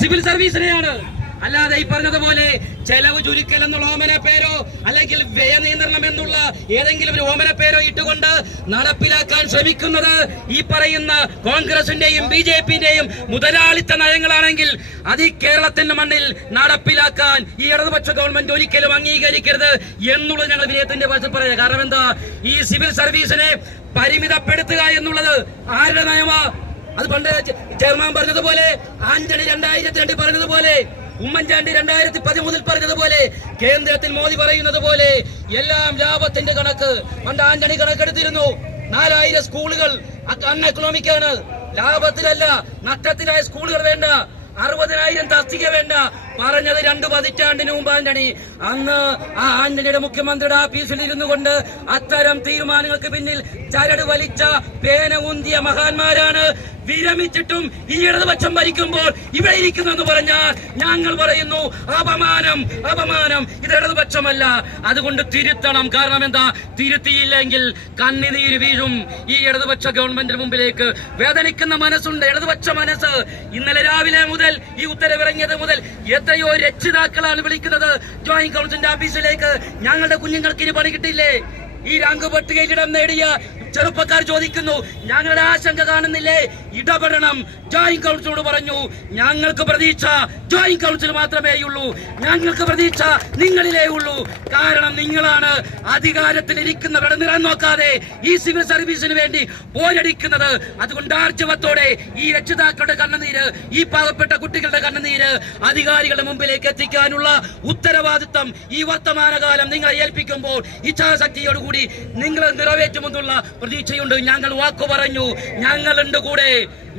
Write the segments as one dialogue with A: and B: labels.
A: Civil സർവീസിനെയാണ്. അല്ലാതെ ഈ പറഞ്ഞതുപോലെ ചെലവ് ചുരുക്കൽ എന്നുള്ള ഓമന പേരോ അല്ലെങ്കിൽ വ്യയ നിയന്ത്രണം എന്നുള്ള ഏതെങ്കിലും ഒരു ഓമന പേരോ ഇട്ടുകൊണ്ട് നടപ്പിലാക്കാൻ ശ്രമിക്കുന്നത് ഈ പറയുന്ന കോൺഗ്രസിന്റെയും ബി ജെ പിന്റെയും മുതലാളിത്ത നയങ്ങളാണെങ്കിൽ അത് ഈ കേരളത്തിന്റെ മണ്ണിൽ നടപ്പിലാക്കാൻ ഈ ഇടതുപക്ഷ ഗവൺമെന്റ് ഒരിക്കലും അംഗീകരിക്കരുത് എന്നുള്ളത് ഞങ്ങൾ വിനയത്തിന്റെ ഭാഷ പറയുക കാരണം എന്താ? ഈ സിവിൽ സർവീസിനെ പരിമിതപ്പെടുത്തുക എന്നുള്ളത് ആരുടെ നയമാ? അത് പണ്ട് ചെയർമാൻ പറഞ്ഞതുപോലെ ആന്റണി രണ്ടായിരത്തി രണ്ടിൽ പറഞ്ഞതുപോലെ ഉമ്മൻചാണ്ടി രണ്ടായിരത്തി പതിമൂന്നിൽ പറഞ്ഞതുപോലെ കേന്ദ്രത്തിൽ മോദി പറയുന്നത് പോലെ എല്ലാം ലാഭത്തിന്റെ കണക്ക്. പണ്ട് ആന്റണി കണക്കെടുത്തിരുന്നു. നാലായിരം സ്കൂളുകൾ അൺഎക്കണോമിക്കാണ്. ലാഭത്തിലല്ല നഷ്ടത്തിലായ സ്കൂളുകൾ വേണ്ട. അറുപതിനായിരം തസ്തിക വേണ്ട. പറഞ്ഞത് രണ്ടു പതിറ്റാണ്ടിന് മുമ്പ് ആന്റണി. അന്ന് ആ ആന്റണിയുടെ മുഖ്യമന്ത്രിയുടെ ആഫീസിൽ ഇരുന്നു കൊണ്ട് അത്തരം തീരുമാനങ്ങൾക്ക് പിന്നിൽ ചരട് വലിച്ച പേന ഊന്തിയ മഹാന്മാരാണ്. വിരമിച്ചിട്ടും ഈ ഇടതുപക്ഷം ഭരിക്കുമ്പോൾ ഇവിടെ ഇരിക്കുന്നു എന്ന് പറഞ്ഞാൽ ഞങ്ങൾ പറയുന്നു അപമാനം അപമാനം ഇത് ഇടതുപക്ഷമല്ല. അതുകൊണ്ട് തിരുത്തണം. കാരണം എന്താ? തിരുത്തിയില്ലെങ്കിൽ കണ്ണിനീര് വീഴും. ഈ ഇടതുപക്ഷ ഗവൺമെന്റിന് മുമ്പിലേക്ക് വേദനിക്കുന്ന മനസ്സുണ്ട്. ഇടതുപക്ഷ മനസ്സ് ഇന്നലെ രാവിലെ മുതൽ ഈ ഉത്തരവിറങ്ങിയത് മുതൽ എത്രയോ രക്ഷിതാക്കളാണ് വിളിക്കുന്നത്. ജോയിന്റ് കൗൺസിലിന്റെ ഓഫീസിലേക്ക് ഞങ്ങളുടെ കുഞ്ഞുങ്ങൾക്ക് ഇനി പണി കിട്ടില്ലേ ഈ റാങ്ക് പട്ടികയിൽ ഇടം നേടിയ ചെറുപ്പക്കാർ ചോദിക്കുന്നു ഞങ്ങളുടെ ആശങ്ക കാണുന്നില്ലേ? ഇടപെടണം. ജോയിന്റ് കൗൺസിലോട് പറഞ്ഞു ഞങ്ങൾക്ക് പ്രതീക്ഷ ജോയിന്റ് കൗൺസിൽ മാത്രമേ ഉള്ളൂ. ഞങ്ങൾക്ക് പ്രതീക്ഷ നിങ്ങളിലേ ഉള്ളൂ. കാരണം നിങ്ങളാണ് അധികാരത്തിൽ ഇരിക്കുന്നവരുടെ നിറം നോക്കാതെ ഈ സിവിൽ സർവീസിന് വേണ്ടി പോരടിക്കുന്നത്. അതുകൊണ്ട് ആർജവത്തോടെ ഈ രക്ഷിതാക്കളുടെ കണ്ണുനീര് ഈ പാവപ്പെട്ട കുട്ടികളുടെ കണ്ണുനീര് അധികാരികളുടെ മുമ്പിലേക്ക് എത്തിക്കാനുള്ള ഉത്തരവാദിത്തം ഈ വർത്തമാനകാലം നിങ്ങളെ ഏൽപ്പിക്കുമ്പോൾ ഇച്ഛാശക്തിയോടുകൂടി നിങ്ങൾ നിറവേറ്റുമെന്നുള്ള പ്രതീക്ഷയുണ്ട്. ഞങ്ങൾ വാക്കു പറഞ്ഞു. ഞങ്ങളുണ്ട് കൂടെ.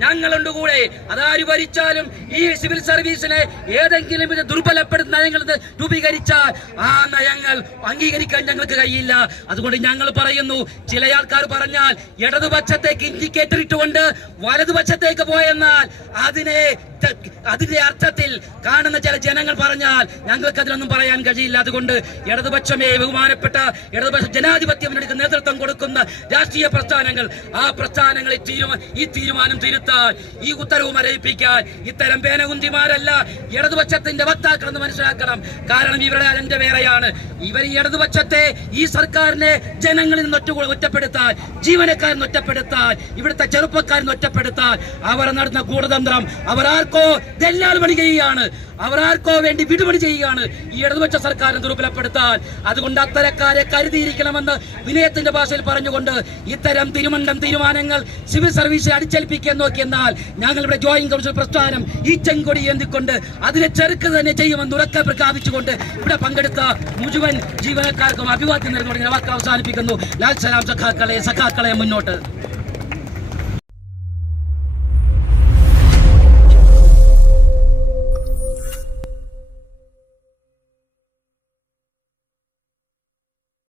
A: ഞങ്ങളുണ്ട് കൂടെ. അതാര് ഭരിച്ചാലും ഈ സിവിൽ സർവീസിനെ ഏതെങ്കിലും ഇത് ദുർബലപ്പെടുത്തുന്ന നയങ്ങൾ രൂപീകരിച്ചാൽ ആ നയങ്ങൾ അംഗീകരിക്കാൻ ഞങ്ങൾക്ക് കഴിയില്ല. അതുകൊണ്ട് ഞങ്ങൾ പറയുന്നു ചില ആൾക്കാർ പറഞ്ഞാൽ ഇടതുപക്ഷത്തേക്ക് ഇൻഡിക്കേറ്റർ ഇട്ടുകൊണ്ട് വലതുപക്ഷത്തേക്ക് പോയെന്നാൽ അതിനെ അതിന്റെ അർത്ഥത്തിൽ കാണുന്ന ചില ജനങ്ങൾ പറഞ്ഞാൽ ഞങ്ങൾക്ക് അതിലൊന്നും പറയാൻ കഴിയില്ല. അതുകൊണ്ട് ഇടതുപക്ഷമേ ബഹുമാനപ്പെട്ട ഇടതുപക്ഷ ജനാധിപത്യം നേതൃത്വം കൊടുക്കുന്ന രാഷ്ട്രീയ പ്രസ്ഥാനങ്ങൾ. ആ പ്രസ്ഥാനങ്ങളിൽ ഈ തീരുമാനം തിരുത്താൻ ഈ ഉത്തരവ് മരയിപ്പിക്കാൻ ഇത്തരം പേനകുന്തിമാരല്ല. ഇടതുപക്ഷത്തിന്റെ വക്താക്കൾ എന്ന് മനസ്സിലാക്കണം. കാരണം ഇവരുടെ അജണ്ട വേറെയാണ്. ഇവർ ഇടതുപക്ഷത്തെ ഈ സർക്കാരിനെ ജനങ്ങളിൽ നിന്ന് ഒറ്റ ഒറ്റപ്പെടുത്താൻ ജീവനക്കാരൻ ഒറ്റപ്പെടുത്താൻ ഇവിടുത്തെ ചെറുപ്പക്കാരൻ ഒറ്റപ്പെടുത്താൻ അവർ നടന്ന ഗൂഢതന്ത്രം അവർ ആർക്കോ ദല്ലാൽ പണി ചെയ്യുകയാണ്. അവർ ആർക്കോ വേണ്ടി വിടുപണി ചെയ്യുകയാണ്. ഈ ഇടതുപക്ഷ സർക്കാരിനെ ദുർബലപ്പെടുത്താൻ അതുകൊണ്ട് അത്തരക്കാരെ കരുതിയിരിക്കണമെന്ന് വിനയത്തിന്റെ ഭാഷയിൽ പറഞ്ഞുകൊണ്ട് ഇത്തരം തിരുമണ്ടം തീരുമാനങ്ങൾ സിവിൽ സർവീസ് അടിച്ചേൽപ്പിക്കാൻ നോക്കിയെന്നാൽ ഞങ്ങളുടെ ജോയിന്റ് കൗൺസിൽ പ്രസ്ഥാനം ഈ ചെങ്കൊടി എന്തിക്കൊണ്ട് അതിനെ ചെറുക്ക് തന്നെ ചെയ്യുമെന്ന് ഉറക്കെ പ്രഖ്യാപിച്ചുകൊണ്ട് ഇവിടെ പങ്കെടുത്ത മുഴുവൻ ജീവനക്കാർക്കും അഭിവാദ്യം ഞാൻ വാക്ക് അവസാനിപ്പിക്കുന്നു ലാൽ സലാം സഖാക്കളെ സഖാക്കളെ മുന്നോട്ട്.